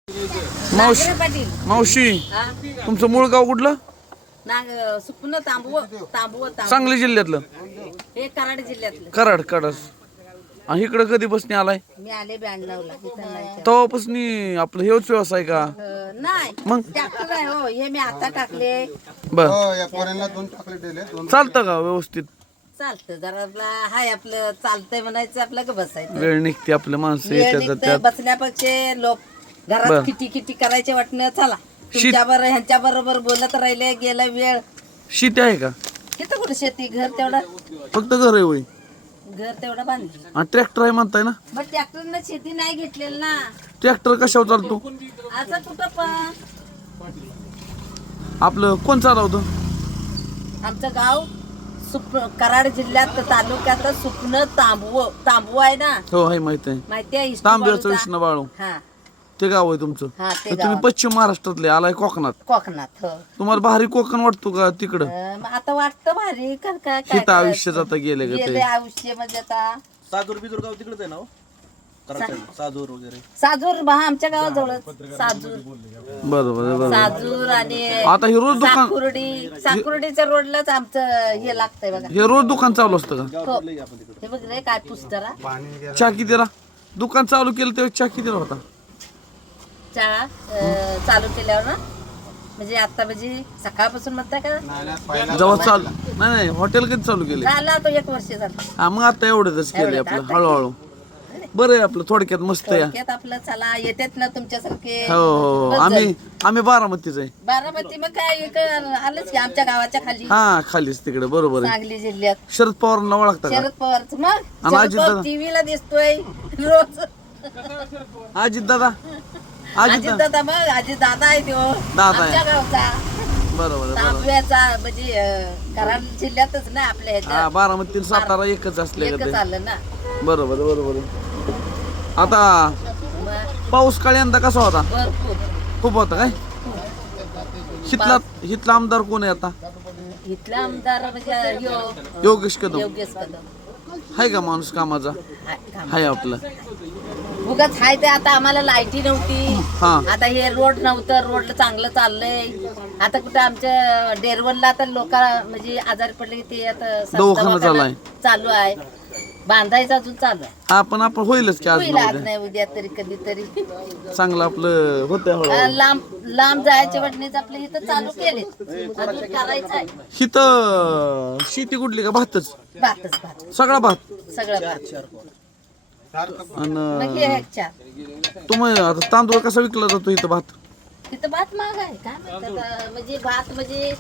मावशी पाटील मावशी हा? तुमचं मूळ गाव कुठलं? नाग सुपन तांबव सांगली जिल्ह्यातलं हे कराड जिल्ह्यातलं. कराड कडस. आणि इकडं कधी बसनी आलाय? मी आले 92ला इथं नाही. तेव्हापासून आपलं हेच व्यवसाय का? नाही मग? ट्रॅक्टर आहे हो, हे मी आता टाकले. बर या पोरांना 2 टाकले दिले 2 चालतं का व्यवस्थित? चालतं जरा हाय आपलं चालतंय म्हणायचं आपलं का बसायचं. वेळ निघते आपल्या माणसं वेळ येतात निघतं, त्यात. बसण्यापेक्षा लोक बरं. घरात किती किती करायचे वाटणं चला तुमच्याबरोबर ह्यांच्या बरोबर बोलत राहिले गेला वेळ. शेती आहे का? किती कुठे शेती घर तेवढं फक्त घर आहे होय? घर तेवढं बांधली. आणि ट्रॅक्टर आहे म्हणताय ना? मग ट्रॅक्टरनं शेती नाही घेतलेली ना. ट्रॅक्टर कशावर चालतो? असं कुठं पण आपलं कोण चालवतं? आमचं गाव कराड जिल्ह्यात तालुक्यात सुपन तांबव आहे ना. हो आहे माहित आहे. माहिती आहे तांब्याचं विष्णू बाळू हा ते गाव आहे तुमचं. हा ते तर तुम्ही गाव पश्चिम महाराष्ट्रातले आलाय कोकणात. कोकणात. हो तुम्हाला भारी कोकण वाटतो का तिकडं? मग आता वाटतं भारी काय काय हिथं आयुष्य जाता गेले का गेले ते? आयुष्य म्हणजे आता साजूर बिजूर गाव तिकडेच आहे ना हो? कराड side, साजूर वगैरे. साजूर आमच्या गावाजवळ साजूर बरोबर आहे, बरोबर. साजूर आणि आता हे रोज दुकान साकुर्डीच्या रोडलाच आमचं हे लागतंय बघा. हे रोज दुकान चालू असतं का? हो. हे बघ रे काय पुस्तरा चहा कितीला? दुकान चालू केलं तेव्हा चहा कितीला होता? चहा चालू केल्यावर ना म्हणजे आता म्हणजे सकाळपासून म्हणताय का जेव्हा चालू नाही नाही हॉटेल कधी चालू केले? झाला तो 1 वर्ष झालं. हा मग आता एवढंच केले आपलं हळूहळू. बरं आहे आपलं थोडक्यात मस्त आहे. थोडक्यात आपलं चला येतात ना तुमच्यासारखे. हो हो हो. आम्ही बारामतीच आहे. बारामती मग काय इकडं आलंच की आमच्या गावाच्या खाली हा खालीच तिकडे बरोबर आहे. सांगली जिल्ह्यात शरद पवारांना ओळखता का? शरद पवारच मग आणि शरद अजित पवार दादा? टीव्हीला दिसतोय रोज. अजित दादा अजित दादा मग अजित दादा आहे तो दादा आहे. आमच्या गावचा बरोबर आहे, बरोबर. तांब्याचा म्हणजे कराड जिल्ह्यातच ना आपल्या हा ह्याच्यात बारामती आणि सातारा एकच असले का एकच ते? आलं ना. बरोबर आहे, बरोबर आहे. आता मग पाऊस काळ यंदा कसा होता? भरपूर खूप होता काय? हितला आमदार कोण आहे आता? इथला आमदार म्हणजे योगेश कदम योगेश कदम आहे का माणूस कामाचा? हाय, काम. आहे आपलं. उगाच हाय ते आता आम्हाला लाईटी नव्हती. हा आता हे रोड नव्हतं रोड चांगलं चाललंय. आता कुठं आमच्या डेरवनला तर लोक म्हणजे आजारी पडले की ते आता दवाखाना झालाय. चालू आहे. बांधायचं अजून चालू आहे. हा पण आपण होईलच की आज होईल ना आज उद्या. नाही उद्या तरी कधीतरी. चांगलं आपलं होतं हळूहळू. लांब लांब जायचे वाटणीच आपलं इथं चालू केले अजून करायचं आहे. हिथं शेती कुठली का? भातच भातच भात सगळा भात. सगळं भात. आणि मग हे ह्याच्यात तुम्ही आता तांदूळ कसा विकला जातो इथं भात? तिथं भात महाग आहे काय म्हणतात म्हणजे भात म्हणजे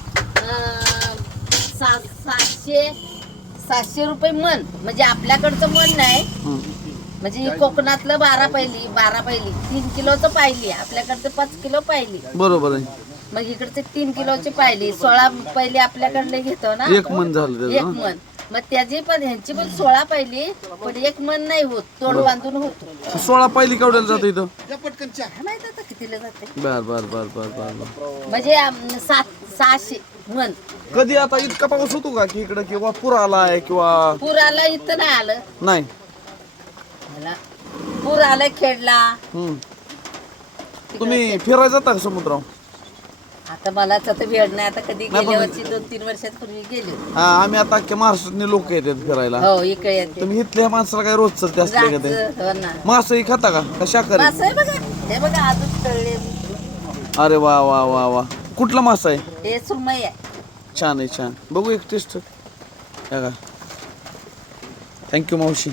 700 रुपये मन म्हणजे आपल्याकडचं मन नाही. हं. म्हणजे कोकणातलं 12 पहिली 3 किलोचं पाहिली आपल्याकडचं 5 किलो पाहिली. बरोबर आहे. मग इकडचे 3 किलोची पाहिली 16 पहिली आपल्याकडले घेतो ना. एक मन झालं एक त्याचं ना? मन मग त्याची पण ह्यांची पण 16 पाहिली पण 1 मन नाही होत तोड बांधून होतो. 16 पहिली केवढ्याला जातो इथं? काय माहित आता कितीला जाते बर बर बर बर बर. म्हणजे 600 मन. कधी आता इतका पाऊस होतो का की इकडं किंवा पूर आलाय किंवा पूर आला इथं नाही आलं. नाही? मला पूर आलाय खेडला. हं. तुम्ही फिरायला जाता का समुद्रावर? आता मलाच आता वेळ नाही आता कधी नाही पण- गेल्या वर्षी 2-3 वर्षांपूर्वी गेले होते. हा आम्ही आता अख्ख्या महाराष्ट्रातले लोक येतात फिरायला. हो इकडे येते तुम्ही इथल्या माणसाला काय रोज चलते असले का ते? रातचं, हो ना मासही खाता का? का शाकाहारी? मासं आहे बघा हे बघा अजून तळले. अरे वा वा वा वा. कुठला मासा आहे? हे सुरमई आहे. छान आहे छान. बघू एक टेस्ट. का थँक्यू मावशी.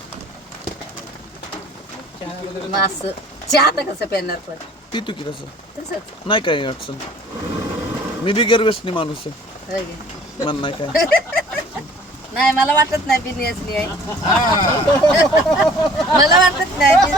मास चहा आता कसं पेणार पण पितो की तसं? तसंच नाही काय अडचण. मी बिगर व्यसनी माणूस आहे. होय की? मन नाही काय. नाही मला वाटत नाही बिनियसनी आहे. मला वाटत नाही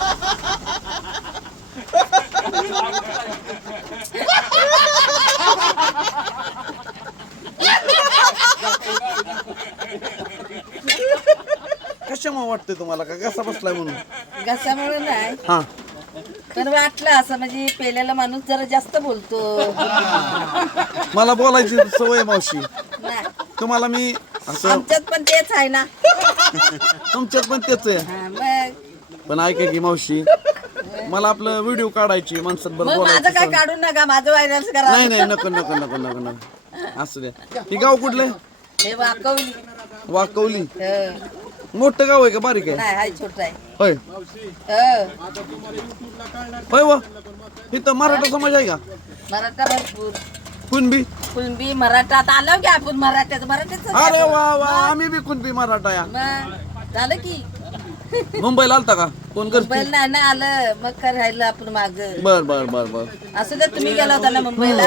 कशामुळे वाटतंय तुम्हाला का घसा बसलाय म्हणून? घशामुळे नाही हा पण वाटलं असं म्हणजे पेलेला माणूस जरा जास्त बोलतो. मला बोलायची सवय आहे मावशी. नाही तुम्हाला मी असं आमच्यात पण तेच आहे ना. तुमच्यात पण तेच आहे. हा, मग पण ऐका की मावशी मला आपलं व्हिडिओ काढायची माणसात बरं मग माझं बोलायचं काय काढून नका माझं व्हायरल करा. नाही नाही नको नको नको नको नको असू द्या. ही गाव कुठलं हे वाकवली. वाकवली. हं. मोठं गाव आहे का बारीक आहे? नाही हाय छोट आहे. होय हं. होय व इथं मराठा समाज आहे का? मराठा भरपूर. कुणबी? कुणबी मराठा आता आलो की आपण मराठ्याचं अरे वा वा आम्ही बी कुणबी मराठा या. मग झालं की मुंबईला आलता का कोण करते? मुंबईला नाही ना आलं मग काय राहिलं आपण माग. बर बर बर बर असं तर तुम्ही गेला होता ना मुंबईला.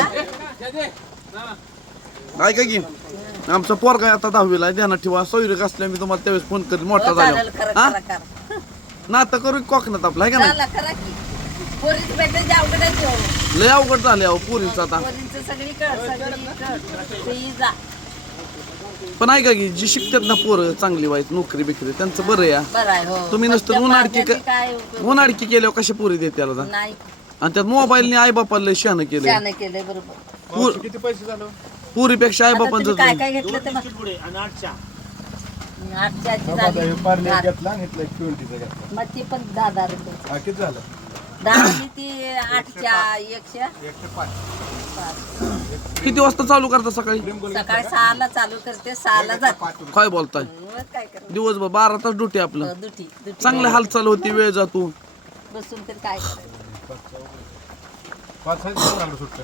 ऐका की आमचा पोरगा आता 10वीला ध्यानात ठेवा. सोयरीक असल्या मी तुम्हाला त्यावेळेस फोन करीन मोठा हो, चालेल, झाला करा करा करा. नातं करू कोकणात आपलं आहे का नाही? चालेल, करा की पोरीच भेटायची अवघड आहे तो. लय अवघड झाले अहो पोरींचं आता. पोरींचं सगळीकडे तेही जा. पण ऐका की जी शिकतात ना पोरं चांगली वाईट नोकरी बिकरी त्यांचं बरं या. बरं आहे हो. तुम्ही नुसतं फक्त उन्हाळकी माझ्याची काय उपयोग उन्हाळकी केल्यावर कशी पोरी देते त्याला जा? नाही. आणि त्यात मोबाईलने आई बापाला शहाणं केलं. त्याने केलंय बरोबर. किती पैसे झालं? पुरीपेक्षा आई आता तुम्ही बापांचं काय काय घेतलं ते मग आणि 8च्या 8ची झाली. घेतला आणि इथला 20चा घेतला. मग ती पण 10 रुपये. हा, किती झालं? 10 आणि ती 8च्या 100. 105. किती वाजता चालू करता सकाळी? सकाळी 6ला चालू करते 6ला जाते. काय बोलताय? मग काय करायचं दिवसभर 12 तास ड्युटी आपलं. दुटी चांगली हालचाल होती वेळ जातो. बसून तर काय करायचं. 5 आहेत का कोणाकडे सुट्ट्या?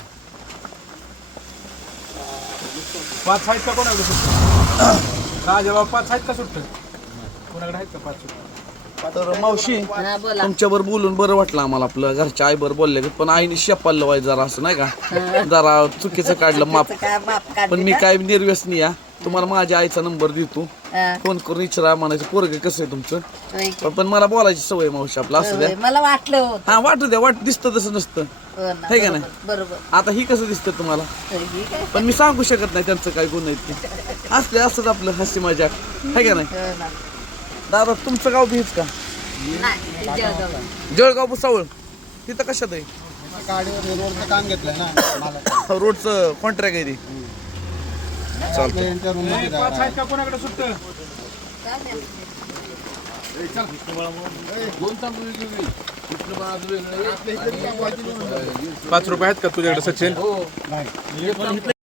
5 आहेत का कोणाकडे सुट्ट्या? का जेव्हा 5 आहेत का सुट्ट्या? कोणाकडे आहेत का 5 सुट्ट्या? तर मावशी हा बोला. तुमच्यावर बोलून बरं वाटलं आम्हाला. आपलं घरच्या आईबर बोलले पण आईने शेपाल वाय जरा असं नाही का जरा चुकीचं काढलं माप. त्याचं काय बाप पण काढले मी का? काय निर्व्यसनी या तुम्हाला माझ्या आईचा नंबर देतो. हा. फोन करून विचारा म्हणायचं पोरग कसं आहे तुमचं. होय की. पण मला बोलायची सवय मावशी आपलं असं द्या. होय, मला वाटलं होत. हा वाटू द्या दिसतं तसं नसतं. है का नाही? बरोबर. आता ही कसं दिसतं तुम्हाला होय, ही काय? पण मी सांगू शकत नाही त्यांचं काय गुण आहेत ते. असले असंच आपलं हसी मजाक है का नाही. हो ना. दादा तुमचं गाव बीच का? नाही, ती जळगाव. जळगाव भुसावळ तिथं कशात आहे? गाडीवर रोडचं काम घेतलंय ना मला. रोडचं कॉन्ट्रॅक्ट आहे ते. आपल्या यांच्या रूममध्ये राहा. का कोणाकडे सुट्ट? काय नाही. 5 रुपये आहेत का तुझ्याकडे सचिन? नाही.